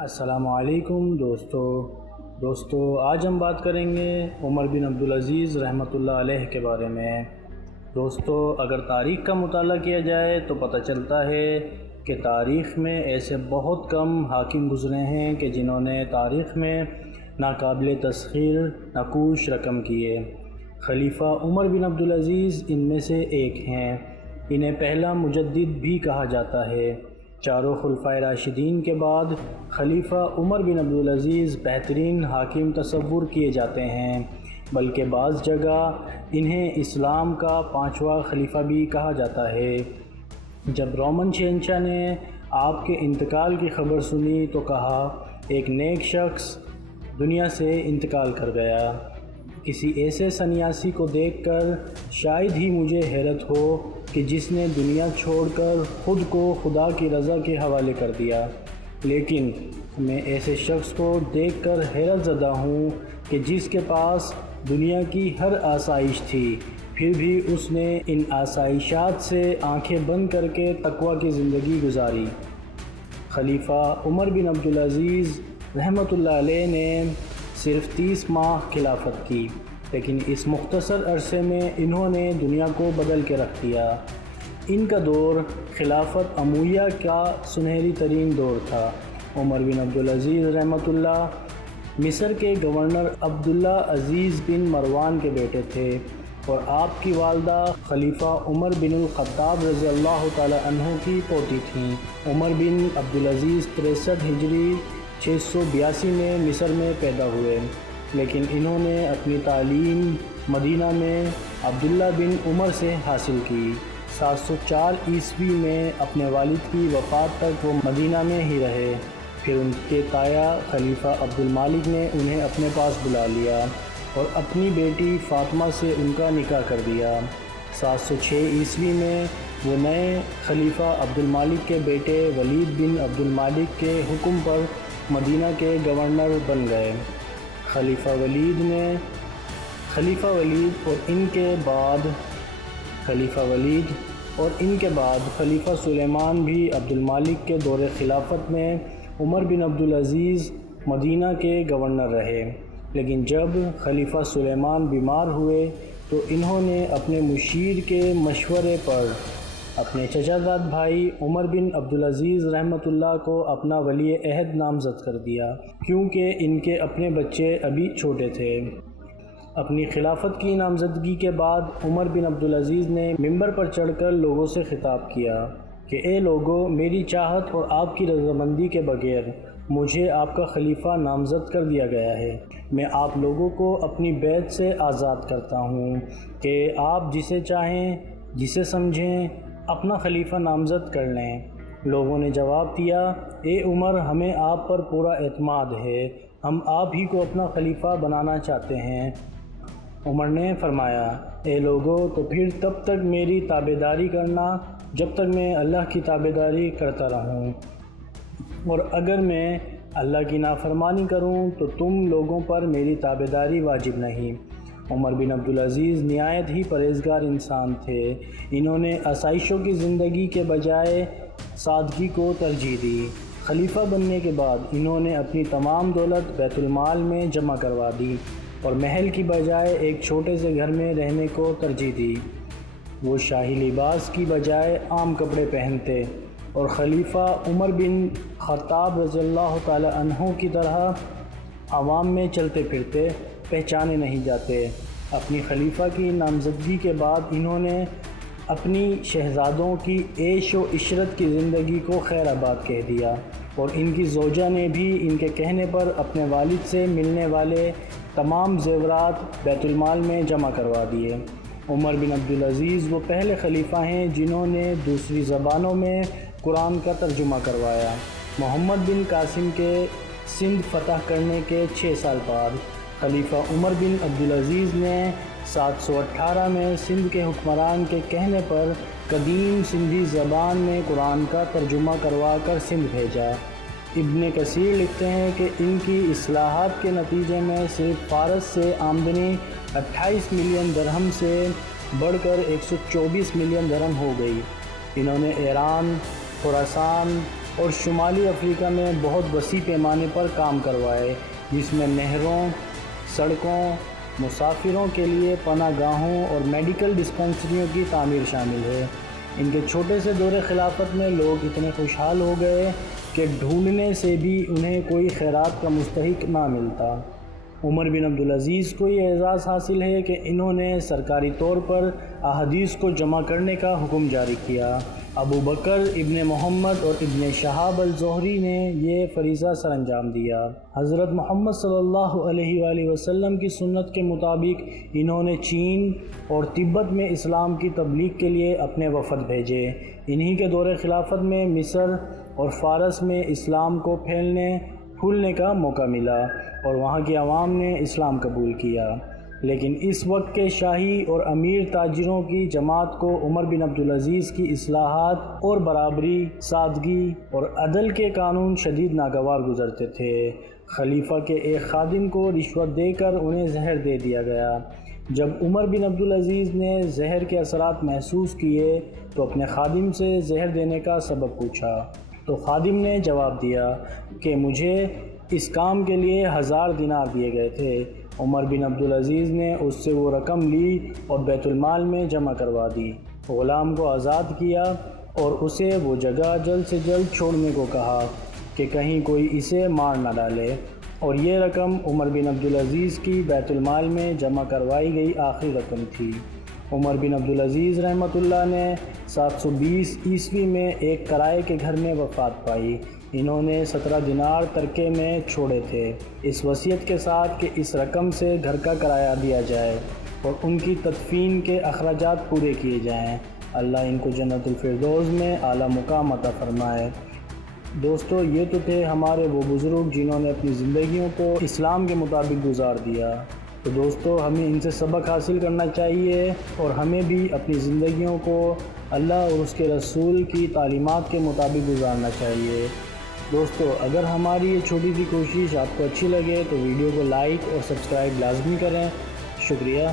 السلام علیکم دوستو آج ہم بات کریں گے عمر بن عبدالعزیز رحمۃ اللہ علیہ کے بارے میں۔ دوستو اگر تاریخ کا مطالعہ کیا جائے تو پتہ چلتا ہے کہ تاریخ میں ایسے بہت کم حاکم گزرے ہیں کہ جنہوں نے تاریخ میں ناقابل تسخیر نقوش رقم کیے۔ خلیفہ عمر بن عبدالعزیز ان میں سے ایک ہیں۔ انہیں پہلا مجدد بھی کہا جاتا ہے۔ چاروں خلفائے راشدین کے بعد خلیفہ عمر بن عبدالعزیز بہترین حاکم تصور کیے جاتے ہیں، بلکہ بعض جگہ انہیں اسلام کا پانچواں خلیفہ بھی کہا جاتا ہے۔ جب رومن شہنشاہ نے آپ کے انتقال کی خبر سنی تو کہا، ایک نیک شخص دنیا سے انتقال کر گیا۔ کسی ایسے سنیاسی کو دیکھ کر شاید ہی مجھے حیرت ہو کہ جس نے دنیا چھوڑ کر خود کو خدا کی رضا کے حوالے کر دیا، لیکن میں ایسے شخص کو دیکھ کر حیرت زدہ ہوں کہ جس کے پاس دنیا کی ہر آسائش تھی، پھر بھی اس نے ان آسائشات سے آنکھیں بند کر کے تقوی کی زندگی گزاری۔ خلیفہ عمر بن عبدالعزیز رحمۃ اللہ علیہ نے صرف 30 ماہ خلافت کی، لیکن اس مختصر عرصے میں انہوں نے دنیا کو بدل کے رکھ دیا۔ ان کا دور خلافت امویہ کا سنہری ترین دور تھا۔ عمر بن عبدالعزیز رحمۃ اللہ مصر کے گورنر عبداللہ عزیز بن مروان کے بیٹے تھے اور آپ کی والدہ خلیفہ عمر بن الخطاب رضی اللہ تعالی عنہ کی پوتی تھیں۔ عمر بن عبدالعزیز 63 ہجری 682 میں مصر میں پیدا ہوئے، لیکن انہوں نے اپنی تعلیم مدینہ میں عبداللہ بن عمر سے حاصل کی۔ 704 عیسوی میں اپنے والد کی وفات تک وہ مدینہ میں ہی رہے، پھر ان کے تایا خلیفہ عبد المالک نے انہیں اپنے پاس بلا لیا اور اپنی بیٹی فاطمہ سے ان کا نکاح کر دیا۔ 706 عیسوی میں وہ نئے خلیفہ عبد المالک کے بیٹے ولید بن عبد المالک کے حکم پر مدینہ کے گورنر بن گئے۔ خلیفہ ولید اور ان کے بعد خلیفہ سلیمان بھی عبد المالک کے دور خلافت میں عمر بن عبدالعزیز مدینہ کے گورنر رہے، لیکن جب خلیفہ سلیمان بیمار ہوئے تو انہوں نے اپنے مشیر کے مشورے پر اپنے چچا زاد بھائی عمر بن عبدالعزیز رحمۃ اللہ کو اپنا ولی عہد نامزد کر دیا، کیونکہ ان کے اپنے بچے ابھی چھوٹے تھے۔ اپنی خلافت کی نامزدگی کے بعد عمر بن عبدالعزیز نے ممبر پر چڑھ کر لوگوں سے خطاب کیا کہ اے لوگو، میری چاہت اور آپ کی رضامندی کے بغیر مجھے آپ کا خلیفہ نامزد کر دیا گیا ہے۔ میں آپ لوگوں کو اپنی بیعت سے آزاد کرتا ہوں کہ آپ جسے چاہیں، جسے سمجھیں، اپنا خلیفہ نامزد کر لیں۔ لوگوں نے جواب دیا، اے عمر، ہمیں آپ پر پورا اعتماد ہے، ہم آپ ہی کو اپنا خلیفہ بنانا چاہتے ہیں۔ عمر نے فرمایا، اے لوگو، تو پھر تب تک میری تابعداری کرنا جب تک میں اللہ کی تابعداری کرتا رہوں، اور اگر میں اللہ کی نافرمانی کروں تو تم لوگوں پر میری تابعداری واجب نہیں۔ عمر بن عبدالعزیز نہایت ہی پرہیزگار انسان تھے۔ انہوں نے آسائشوں کی زندگی کے بجائے سادگی کو ترجیح دی۔ خلیفہ بننے کے بعد انہوں نے اپنی تمام دولت بیت المال میں جمع کروا دی اور محل کی بجائے ایک چھوٹے سے گھر میں رہنے کو ترجیح دی۔ وہ شاہی لباس کی بجائے عام کپڑے پہنتے اور خلیفہ عمر بن خطاب رضی اللہ تعالی عنہ کی طرح عوام میں چلتے پھرتے، پہچانے نہیں جاتے۔ اپنی خلیفہ کی نامزدگی کے بعد انہوں نے اپنی شہزادوں کی عیش و عشرت کی زندگی کو خیر آباد کہہ دیا، اور ان کی زوجہ نے بھی ان کے کہنے پر اپنے والد سے ملنے والے تمام زیورات بیت المال میں جمع کروا دیے۔ عمر بن عبدالعزیز وہ پہلے خلیفہ ہیں جنہوں نے دوسری زبانوں میں قرآن کا ترجمہ کروایا۔ محمد بن قاسم کے سندھ فتح کرنے کے 6 سال بعد خلیفہ عمر بن عبدالعزیز نے 718 میں سندھ کے حکمران کے کہنے پر قدیم سندھی زبان میں قرآن کا ترجمہ کروا کر سندھ بھیجا۔ ابن کثیر لکھتے ہیں کہ ان کی اصلاحات کے نتیجے میں صرف فارس سے آمدنی 28 ملین درہم سے بڑھ کر 124 ملین درہم ہو گئی۔ انہوں نے ایران، خراسان اور شمالی افریقہ میں بہت وسیع پیمانے پر کام کروائے، جس میں نہروں، سڑکوں، مسافروں کے لیے پناہ گاہوں اور میڈیکل ڈسپنسریوں کی تعمیر شامل ہے۔ ان کے چھوٹے سے دور خلافت میں لوگ اتنے خوشحال ہو گئے کہ ڈھونڈنے سے بھی انہیں کوئی خیرات کا مستحق نہ ملتا۔ عمر بن عبدالعزیز کو یہ اعزاز حاصل ہے کہ انہوں نے سرکاری طور پر احادیث کو جمع کرنے کا حکم جاری کیا۔ ابو بکر ابن محمد اور ابن شہاب الزہری نے یہ فریضہ سر انجام دیا۔ حضرت محمد صلی اللہ علیہ وآلہ وسلم کی سنت کے مطابق انہوں نے چین اور تبت میں اسلام کی تبلیغ کے لیے اپنے وفد بھیجے۔ انہی کے دور خلافت میں مصر اور فارس میں اسلام کو پھولنے کا موقع ملا اور وہاں کی عوام نے اسلام قبول کیا، لیکن اس وقت کے شاہی اور امیر تاجروں کی جماعت کو عمر بن عبدالعزیز کی اصلاحات اور برابری، سادگی اور عدل کے قانون شدید ناگوار گزرتے تھے۔ خلیفہ کے ایک خادم کو رشوت دے کر انہیں زہر دے دیا گیا۔ جب عمر بن عبدالعزیز نے زہر کے اثرات محسوس کیے تو اپنے خادم سے زہر دینے کا سبب پوچھا، تو خادم نے جواب دیا کہ مجھے اس کام کے لیے 1000 دینار دیے گئے تھے۔ عمر بن عبدالعزیز نے اس سے وہ رقم لی اور بیت المال میں جمع کروا دی، غلام کو آزاد کیا اور اسے وہ جگہ جلد سے جلد چھوڑنے کو کہا کہ کہیں کوئی اسے مار نہ ڈالے، اور یہ رقم عمر بن عبدالعزیز کی بیت المال میں جمع کروائی گئی آخری رقم تھی۔ عمر بن عبدالعزیز رحمۃ اللہ نے 720 عیسوی میں ایک کرائے کے گھر میں وفات پائی۔ انہوں نے 17 دینار ترکے میں چھوڑے تھے، اس وصیت کے ساتھ کہ اس رقم سے گھر کا کرایہ دیا جائے اور ان کی تدفین کے اخراجات پورے کیے جائیں۔ اللہ ان کو جنت الفردوس میں اعلیٰ مقام عطا فرمائے۔ دوستو، یہ تو تھے ہمارے وہ بزرگ جنہوں نے اپنی زندگیوں کو اسلام کے مطابق گزار دیا۔ تو دوستو، ہمیں ان سے سبق حاصل کرنا چاہیے اور ہمیں بھی اپنی زندگیوں کو اللہ اور اس کے رسول کی تعلیمات کے مطابق گزارنا چاہیے۔ دوستو، اگر ہماری یہ چھوٹی سی کوشش آپ کو اچھی لگے تو ویڈیو کو لائک اور سبسکرائب لازمی کریں۔ شکریہ۔